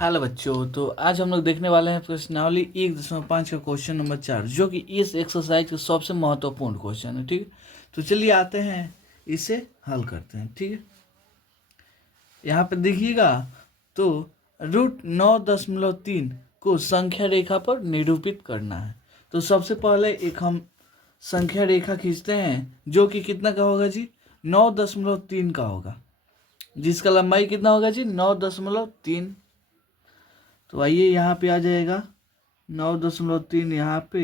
Hello बच्चों, तो आज हम लोग देखने वाले हैं प्रश्नावली 1.5 का क्वेश्चन नंबर 4, जो कि इस एक्सरसाइज का सबसे महत्वपूर्ण क्वेश्चन है। ठीक है, तो चलिए आते हैं, इसे हल करते हैं। ठीक है, यहाँ पे देखिएगा, तो √9.3 को संख्या रेखा पर निरूपित करना है। तो सबसे पहले एक हम संख्या रेखा खींचते हैं, जो कि कितना का होगा जी, 9.3 का होगा, जिसका लंबाई कितना होगा जी, 9.3। तो आइए यहाँ पे आ जाएगा 9.3। यहाँ पे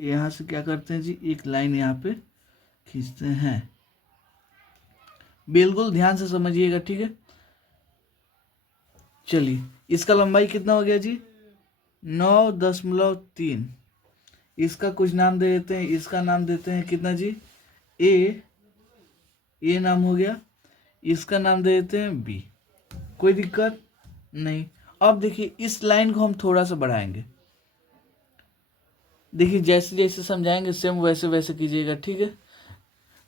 यहाँ से क्या करते हैं जी, एक लाइन यहाँ पे खींचते हैं। बिल्कुल ध्यान से समझिएगा। ठीक है, चलिए इसका लंबाई कितना हो गया जी, 9.3। इसका कुछ नाम दे देते हैं, इसका नाम देते हैं कितना जी, ए नाम हो गया। इसका नाम दे देते हैं बी। कोई दिक्कत नहीं। अब देखिए इस लाइन को हम थोड़ा सा बढ़ाएंगे। देखिए जैसे जैसे समझाएंगे सेम वैसे वैसे कीजिएगा। ठीक है,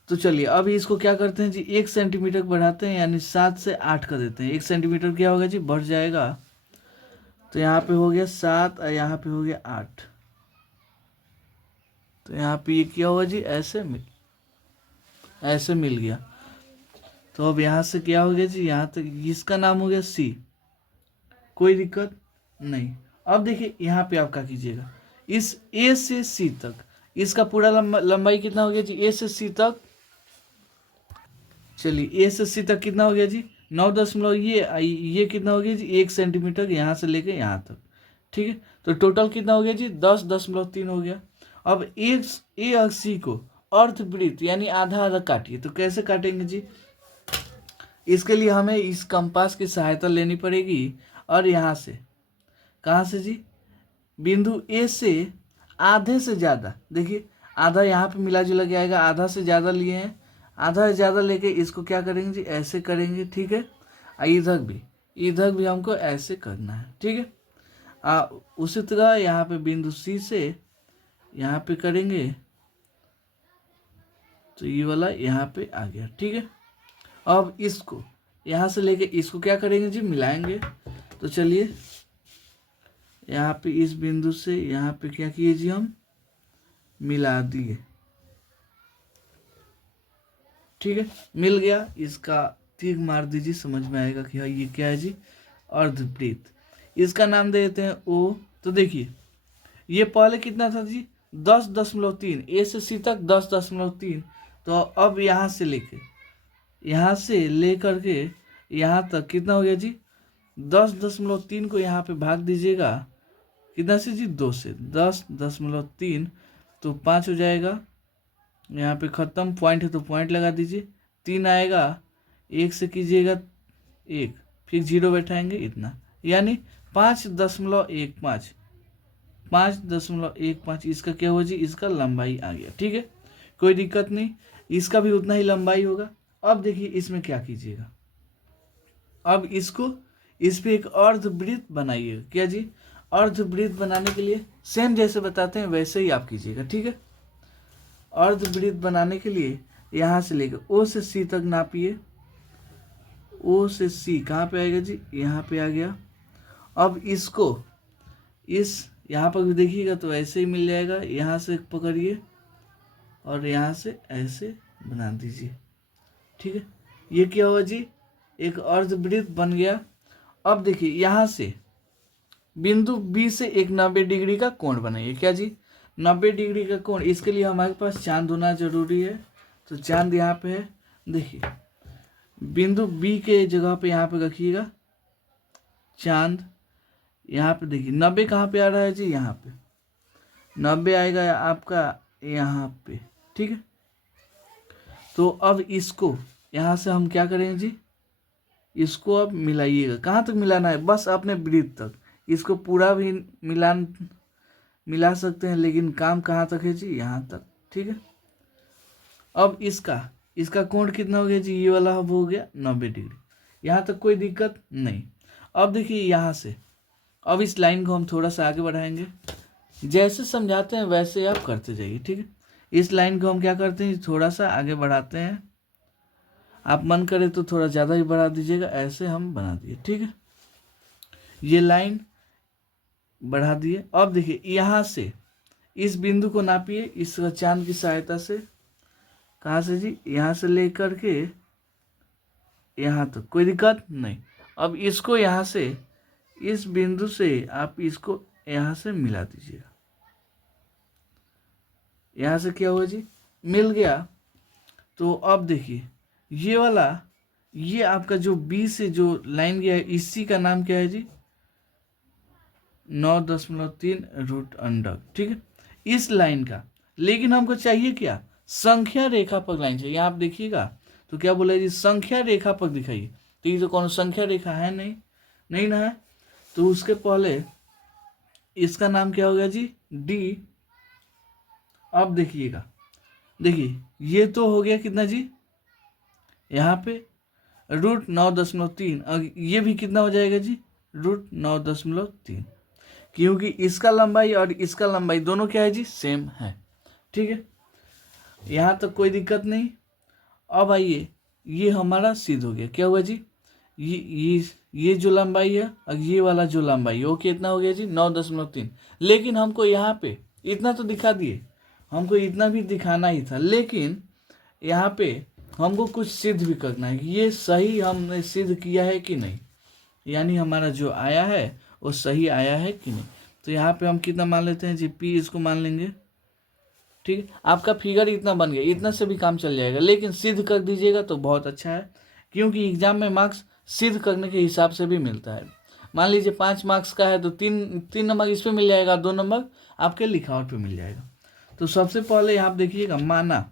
तो चलिए अभी इसको क्या करते हैं जी, 1 सेंटीमीटर बढ़ाते हैं, यानी 7 से 8 कर देते हैं। 1 सेंटीमीटर क्या होगा जी, बढ़ जाएगा। तो यहाँ पे हो गया 7 और यहाँ पे हो गया 8। तो यहाँ पे ये क्या होगा जी, ऐसे मिल गया। तो अब यहाँ से क्या हो गया जी, यहाँ तक इसका नाम हो गया सी। कोई दिक्कत नहीं। अब देखिए यहाँ पे आप क्या कीजिएगा, इस ए से सी तक इसका पूरा लंबाई कितना हो गया जी, ए से सी तक। चलिए ए से सी तक कितना हो गया जी, 9 ये कितना हो गया जी, 1 सेंटीमीटर यहाँ से लेके यहाँ तक। ठीक है, तो टोटल कितना हो गया जी, 10.3 हो गया। अब एक ए और सी को अर्धवृत्त यानी आधा आधा काटिए। तो कैसे काटेंगे जी, इसके लिए हमें इस कंपास की सहायता लेनी पड़ेगी। और यहाँ से कहाँ से जी, बिंदु ए से आधे से ज़्यादा, देखिए आधा यहाँ पे मिला जुला के आएगा, आधा से ज़्यादा लिए हैं, आधा से ज़्यादा लेके इसको क्या करेंगे जी, ऐसे करेंगे। ठीक है, इधर भी हमको ऐसे करना है। ठीक है, उसी तरह यहाँ पे बिंदु सी से यहाँ पे करेंगे, तो ये वाला यहाँ पे आ गया। ठीक है, अब इसको यहाँ से लेके इसको क्या करेंगे जी, मिलाएंगे। तो चलिए यहाँ पे इस बिंदु से यहाँ पे क्या किए जी, हम मिला दिए। ठीक है, मिल गया। इसका तीर मार दीजिए, समझ में आएगा कि हाँ ये क्या है जी, अर्धवृत्त। इसका नाम दे देते हैं ओ। तो देखिए ये पहले कितना था जी, 10.3, ए से सी तक 10.3। तो अब यहाँ से लेकर के यहाँ तक कितना हो गया जी, 10.3 को यहाँ पे भाग दीजिएगा कितना से जी, 2 से। 10.3 तो 5 हो जाएगा, यहाँ पे ख़त्म। पॉइंट है तो पॉइंट लगा दीजिए। 3 आएगा, 1 से कीजिएगा 1, फिर 0 बैठाएंगे, इतना यानी 5.15। 5.15 इसका क्या हुआ जी, इसका लंबाई आ गया। ठीक है, कोई दिक्कत नहीं, इसका भी उतना ही लंबाई होगा। अब देखिए इसमें क्या कीजिएगा, अब इस पे एक अर्धवृत्त बनाइएगा। क्या जी, अर्धवृत्त बनाने के लिए सेम जैसे बताते हैं वैसे ही आप कीजिएगा। ठीक है, अर्धवृत्त बनाने के लिए यहाँ से लेकर ओ से सी तक नापिए। ओ से सी कहाँ पे आएगा जी, यहाँ पे आ गया। अब इसको इस यहाँ पर भी देखिएगा तो ऐसे ही मिल जाएगा। यहाँ से पकड़िए और यहाँ से ऐसे बना दीजिए। ठीक है, ये क्या हुआ जी, एक अर्धवृत्त बन गया। अब देखिए यहाँ से बिंदु बी से एक 90 डिग्री का कोण बनाइए। क्या जी, 90 डिग्री का कोण। इसके लिए हमारे पास चांद होना जरूरी है। तो चांद यहाँ पे है, देखिए बिंदु बी के जगह पे यहाँ पे रखिएगा चांद। यहाँ पे देखिए 90 कहाँ पे आ रहा है जी, यहाँ पे 90 आएगा आपका यहाँ पे। ठीक है, तो अब इसको यहाँ से हम क्या करेंगे जी, इसको अब मिलाइएगा। कहाँ तक मिलाना है, बस अपने वृत्त तक। इसको पूरा भी मिला सकते हैं, लेकिन काम कहाँ तक है जी, यहाँ तक। ठीक है, अब इसका कोण कितना हो गया जी, ये वाला अब हो गया 90 डिग्री। यहाँ तक कोई दिक्कत नहीं। अब देखिए यहाँ से अब इस लाइन को हम थोड़ा सा आगे बढ़ाएंगे। जैसे समझाते हैं वैसे आप करते जाइए। ठीक है, इस लाइन को हम क्या करते हैं, थोड़ा सा आगे बढ़ाते हैं। आप मन करे तो थोड़ा ज़्यादा ही बढ़ा दीजिएगा, ऐसे हम बना दिए। ठीक है, ये लाइन बढ़ा दिए। अब देखिए यहाँ से इस बिंदु को नापिए इस चांद की सहायता से। कहाँ से जी? यहाँ से लेकर के यहाँ तक, कोई दिक्कत नहीं। अब इसको यहाँ से, इस बिंदु से आप इसको यहाँ से मिला दीजिएगा। यहाँ से क्या हुआ जी? मिल गया। तो अब देखिए ये वाला, ये आपका जो बी से जो लाइन गया है, इसी का नाम क्या है जी? 9.3 रूट अंडर, ठीक है, इस लाइन का। लेकिन हमको चाहिए क्या? संख्या रेखा पर लाइन चाहिए। आप देखिएगा तो क्या बोला जी? संख्या रेखा पर दिखाइए। तो ये तो कौन संख्या रेखा है? नहीं, नहीं ना है। तो उसके पहले इसका नाम क्या होगा जी? डी। अब देखिएगा, देखिए ये तो हो गया कितना जी? यहाँ पे √9.3, और ये भी कितना हो जाएगा जी? √9.3, क्योंकि इसका लंबाई और इसका लंबाई दोनों क्या है जी? सेम है, ठीक है। यहाँ तक कोई दिक्कत नहीं। अब आइए, ये हमारा सिद्ध हो गया। क्या हुआ जी? ये जो लंबाई है और ये वाला जो लंबाई है वो कितना हो गया जी? 9.3। लेकिन हमको यहाँ पे इतना तो दिखा दिए, हमको इतना भी दिखाना ही था, लेकिन यहाँ पे हमको कुछ सिद्ध भी करना है कि ये सही हमने सिद्ध किया है कि नहीं, यानी हमारा जो आया है वो सही आया है कि नहीं। तो यहाँ पे हम कितना मान लेते हैं जी? पी इसको मान लेंगे, ठीक है। आपका फिगर इतना बन गया, इतना से भी काम चल जाएगा, लेकिन सिद्ध कर दीजिएगा तो बहुत अच्छा है, क्योंकि एग्जाम में मार्क्स सिद्ध करने के हिसाब से भी मिलता है। मान लीजिए 5 मार्क्स का है तो तीन नंबर इस पे मिल जाएगा, 2 नंबर आपके लिखावट पे मिल जाएगा। तो सबसे पहले आप देखिएगा, माना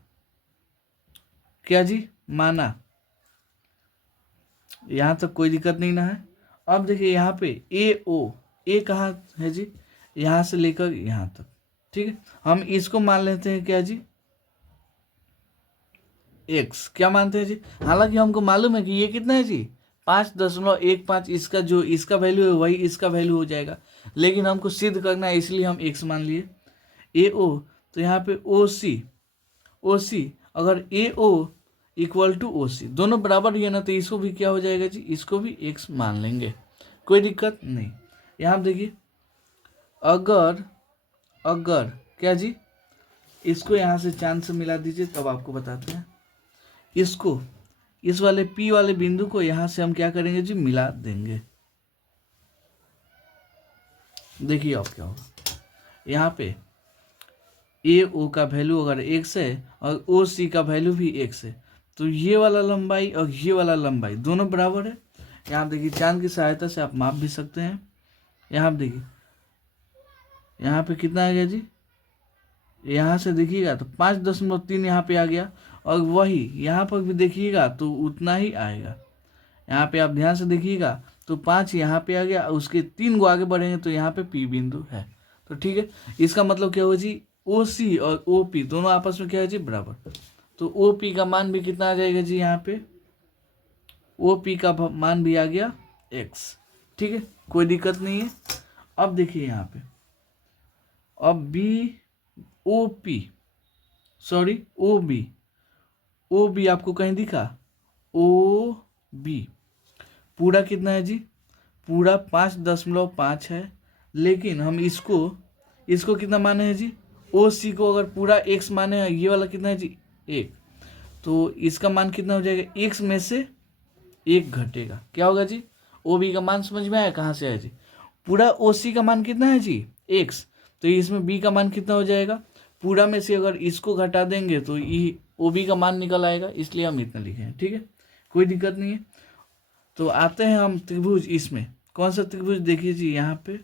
क्या जी? माना। यहाँ तक कोई दिक्कत नहीं ना है। अब देखिए यहाँ पे ए ओ, ए कहाँ है जी? यहाँ से लेकर यहाँ तक, ठीक है। हम इसको मान लेते हैं क्या जी? एक्स। क्या मानते हैं जी? हालांकि हमको मालूम है कि ये कितना है जी? 5.15। इसका जो इसका वैल्यू है वही इसका वैल्यू हो जाएगा, लेकिन हमको सिद्ध करना है इसलिए हम एक्स मान लिए। ए ओ, तो यहाँ पे ओ सी, ओ सी, अगर ए ओ इक्वल टू ओ सी दोनों बराबर ही है ना, तो इसको भी क्या हो जाएगा जी? इसको भी एक्स मान लेंगे, कोई दिक्कत नहीं। यहाँ देखिए, अगर अगर क्या जी? इसको यहाँ से चांद से मिला दीजिए, तब आपको बताते हैं। इसको, इस वाले पी वाले बिंदु को यहाँ से हम क्या करेंगे जी? मिला देंगे। देखिए अब क्या होगा, यहाँ पे ए ओ का वैल्यू अगर एक्स है और ओ सी का वैल्यू भी एक्स है, तो ये वाला लंबाई और ये वाला लंबाई दोनों बराबर है। यहाँ देखिए चांद की सहायता से आप माप भी सकते हैं। यहाँ देखिए, यहाँ पे कितना आ गया जी? यहाँ से देखिएगा तो 5.3 यहाँ पे आ गया, और वही यहाँ पर भी देखिएगा तो उतना ही आएगा। यहाँ पे आप ध्यान से देखिएगा तो 5 यहाँ पे आ गया, उसके 3 गो आगे बढ़ेंगे तो यहाँ पे पी बिंदु है। तो ठीक है, इसका मतलब क्या हुआ जी? ओ सी और ओ पी दोनों आपस में क्या है जी? बराबर। तो ओ पी का मान भी कितना आ जाएगा जी? यहाँ पे ओ पी का मान भी आ गया एक्स, ठीक है, कोई दिक्कत नहीं है। अब देखिए यहाँ पे, अब B O P, sorry O B, O B आपको कहीं दिखा? ओ बी पूरा कितना है जी? पूरा 5.5 है, लेकिन हम इसको कितना माने हैं जी? ओ सी को अगर पूरा एक्स माने हैं, ये वाला कितना है जी? 1, तो इसका मान कितना हो जाएगा? एक्स में से 1 घटेगा। क्या होगा जी? ओ बी का मान समझ में आया? कहाँ से आया जी? पूरा ओ सी का मान कितना है जी? एक्स, तो इसमें बी का मान कितना हो जाएगा? पूरा में से अगर इसको घटा देंगे तो ये ओ बी का मान निकल आएगा, इसलिए हम इतना लिखे हैं, ठीक है, कोई दिक्कत नहीं है। तो आते हैं हम त्रिभुज, इसमें कौन सा त्रिभुज देखिए जी? यहाँ पे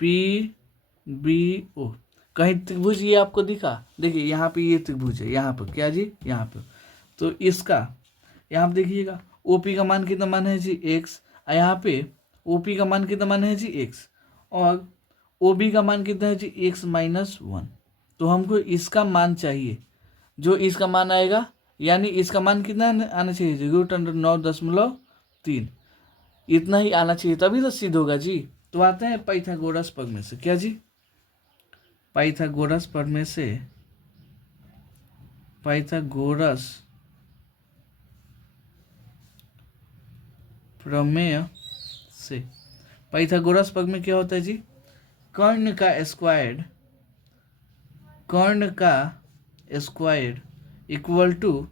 पी बी ओ, कहीं त्रिभुज ये आपको दिखा? देखिए यहाँ पे ये त्रिभुज है, यहाँ पर क्या जी? यहाँ पे, तो इसका यहाँ पे देखिएगा ओपी का मान कितना मान है जी? एक्स। यहाँ पे ओपी का मान कितना मान है जी? एक्स, और ओबी का मान कितना है जी? x-1। तो हमको इसका मान चाहिए, जो इसका मान आएगा, यानी इसका मान कितना आना चाहिए जी? √9.3, इतना ही आना चाहिए, तभी तो सिद्ध होगा जी। तो आते हैं पाइथागोरस प्रमेय से। क्या जी? पाइथागोरस प्रमेय से, पाइथागोरस प्रमेय से। पाइथागोरस प्रमेय में क्या होता है जी, कर्ण का स्क्वायर इक्वल टू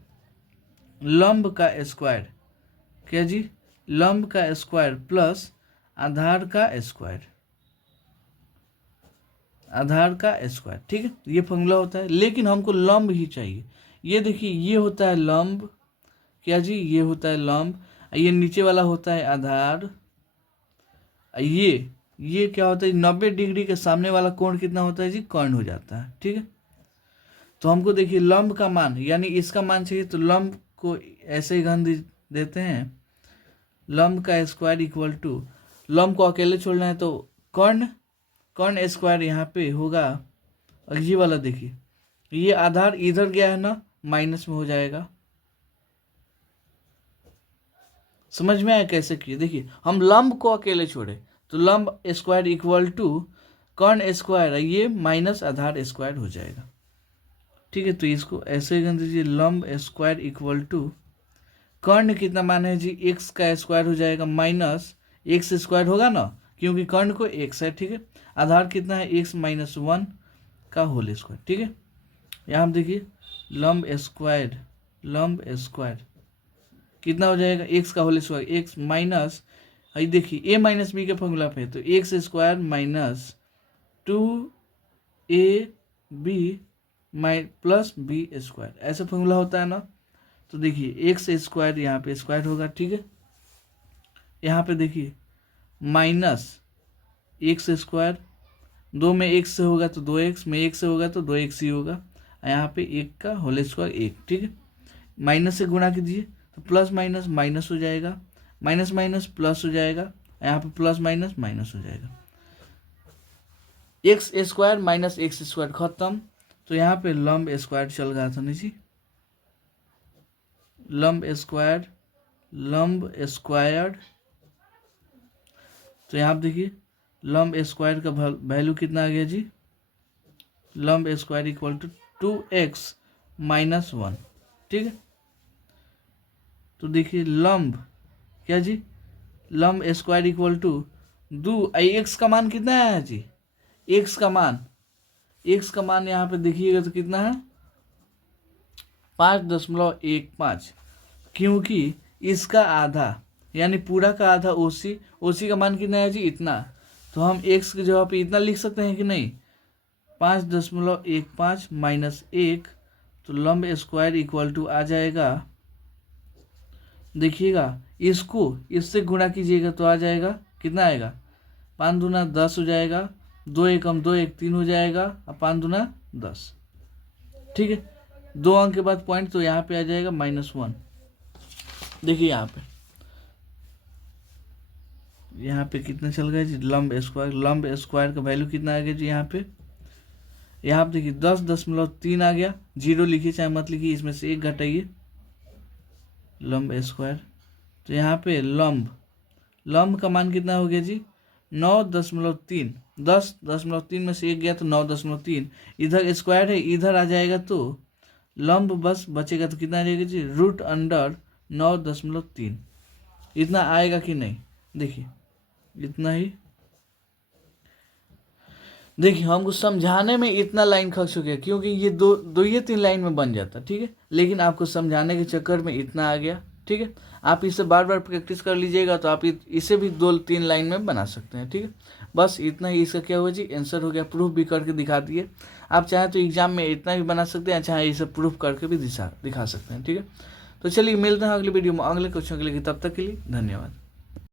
लंब का स्क्वायर, क्या जी, लंब का स्क्वायर प्लस आधार का स्क्वायर, ठीक है। ये फॉर्मूला होता है, लेकिन हमको लंब ही चाहिए। ये देखिए, ये होता है लंब, क्या जी, ये होता है लंब, ये नीचे वाला होता है आधार, ये क्या होता है, 90 डिग्री के सामने वाला कोण कितना होता है जी, कर्ण हो जाता है, ठीक है। तो हमको देखिए लंब का मान, यानी इसका मान चाहिए, तो लंब को ऐसे ही घन देते हैं, लंब का स्क्वायर इक्वल टू, लंब को अकेले छोड़ना है तो कर्ण स्क्वायर यहाँ पे होगा, और ये वाला देखिए, ये आधार इधर गया है ना, माइनस में हो जाएगा। समझ में आया कैसे किए, देखिए हम लंब को अकेले छोड़े तो लंब स्क्वायर इक्वल टू कर्ण स्क्वायर, ये माइनस आधार स्क्वायर हो जाएगा, ठीक है। तो इसको ऐसे ही कर दीजिए, लंब स्क्वायर इक्वल टू कर्ण कितना मान है जी, एक्स का स्क्वायर हो जाएगा माइनस एक्स स्क्वायर होगा ना, क्योंकि कर्ण को एक्स है, ठीक है। आधार कितना है, एक्स माइनस 1 का होल स्क्वायर, ठीक है। यहाँ देखिए लंब स्क्वायर कितना हो जाएगा, एक्स का होल स्क्वायर, एक्स माइनस, ये देखिए ए माइनस बी के फॉर्मूला पे, तो X square minus 2ab plus B square, ऐसा फॉर्मूला होता है ना। तो देखिए एक्स स्क्वायर यहाँ पे स्क्वायर होगा, ठीक है। यहाँ पे देखिए माइनस एक्स स्क्वायर, 2 में एक्स से होगा तो 2x, में एक से होगा तो 2x ही होगा, यहाँ पे 1 का होल स्क्वायर 1, ठीक है। माइनस से गुणा कीजिए तो प्लस माइनस माइनस हो जाएगा, माइनस माइनस प्लस हो जाएगा, यहाँ पे प्लस माइनस माइनस हो जाएगा, x square minus x square खत्म। तो यहाँ पे लंब स्क्वायर चल गया था नीचे, लंब स्क्वायर, तो यहाँ पे देखिए लंब स्क्वायर का वैल्यू कितना आ गया जी, लंब square equal to 2x minus 1, ठीक है। तो देखिए लंब, क्या जी, लंब स्क्वायर इक्वल टू 2, एक्स का मान कितना है जी, एक्स का मान यहाँ पे देखिएगा तो कितना है 5.15, क्योंकि इसका आधा यानी पूरा का आधा ओसी का मान कितना है जी, इतना। तो हम एक्स की जगह पे इतना लिख सकते हैं कि नहीं, 5.15 माइनस 1, तो लंब स्क्वायर इक्वल टू आ जाएगा, देखिएगा इसको इससे गुणा कीजिएगा तो आ जाएगा, कितना आएगा, 5 दूना 10 हो जाएगा, 2 एकम 2 1 3 हो जाएगा, और 5 दूना 10, ठीक है। 2 अंक के बाद पॉइंट, तो यहाँ पे आ जाएगा -1। देखिए यहाँ पे कितना चल गया जी, लंब स्क्वायर का वैल्यू कितना आ गया जी, यहाँ पे देखिए 10.3 आ गया, 0 लिखिए चाहे मत लिखिए, इसमें से 1 घटाइए, लंब स्क्वायर। तो यहाँ पे लंब का मान कितना हो गया जी, 9.3, 10.3 में से 1 गया तो 9.3, इधर स्क्वायर है, इधर आ जाएगा तो लंब बस बचेगा, तो कितना आ जाएगा जी, √9.3, इतना आएगा कि नहीं, देखिए इतना ही। देखिए हमको समझाने में इतना लाइन खर्च हो गया, क्योंकि ये दो या 3 लाइन में बन जाता, ठीक है, लेकिन आपको समझाने के चक्कर में इतना आ गया, ठीक है। आप इसे बार बार प्रैक्टिस कर लीजिएगा तो आप इसे भी 2-3 लाइन में बना सकते हैं, ठीक है। बस इतना ही, इसका क्या हुआ जी, आंसर हो गया, प्रूफ भी करके दिखा दिए। आप चाहें तो एग्जाम में इतना भी बना सकते हैं, चाहे इसे प्रूफ करके भी दिखा सकते हैं, ठीक है। तो चलिए मिलते हैं अगली वीडियो में अगले क्वेश्चन के लिए, तब तक के लिए धन्यवाद।